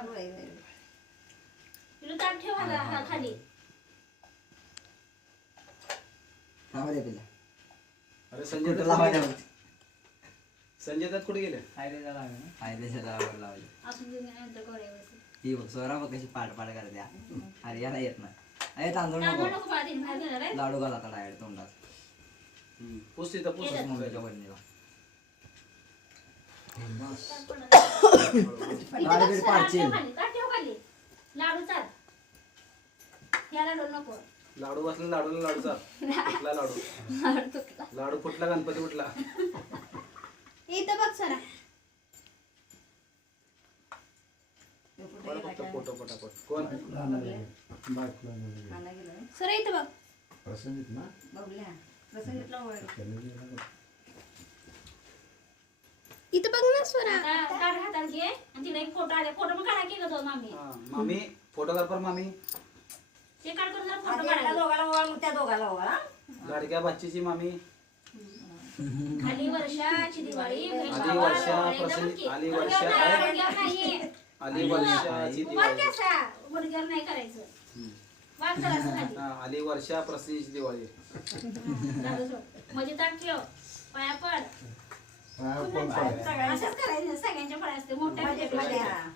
चालू आहे तुला ताट ठेव हा खाली. अरे संजय दत्त कुठे गेले? असून दे नंतर करूया व्यवस्थित. ही बघ स्वरा बघ कशी पाड पाड करते अरे याला येत नाही. अरे तांदूळ तांदूळ नको नको बाळा, तीन भात घेणार आहे. लाडू घाल आता डायरेक्ट तोंडात पुस तिथं पुस केलं. मम्मीच्या बहिणीला इथं लाडू बघ बिडू सर, पाडशील. ताट ठेव खाली. लाडू चाल. ह्या लाडू नको. लाडू बसला लाडूला लाडू चाल. फुटला लाडू. लाडू तुटला. लाडू फुटला गणपती फुटला. इथं बघ सरा. बरं फक्त फोटो पटापट. कोण? सर इथं बघ. इथं बघ ना स्वरा. ताट हातात घे आणि तिला एक फोटो आले. फोटो पण काढा की गं तो मामी. हा, मामी फोटोग्राफर मामी. ते काढ करून जरा फोटो आता एका काढा. दोघाला ओवाळ, त्या दोघाला ओवाळ. लाडक्या बच्चीची मामी. आली वर्षाची दिवाळी. आली वर्षा प्रसन्न आली वर्षा आली वर्षाची उभार दिवाळी. कसा गुडघ्यावर नाही करायचं. वाट करा असं खाली. हा, आली वर्षा प्रसन्नची दिवाळी. झालं सोड. म्हणजे ताट ठेव. पाया पड. सगळ्यांच्या असंच करायचं. सगळ्यांच्या फळ्या असते मोठ्या मध्ये मोठ्या. मध्ये हा.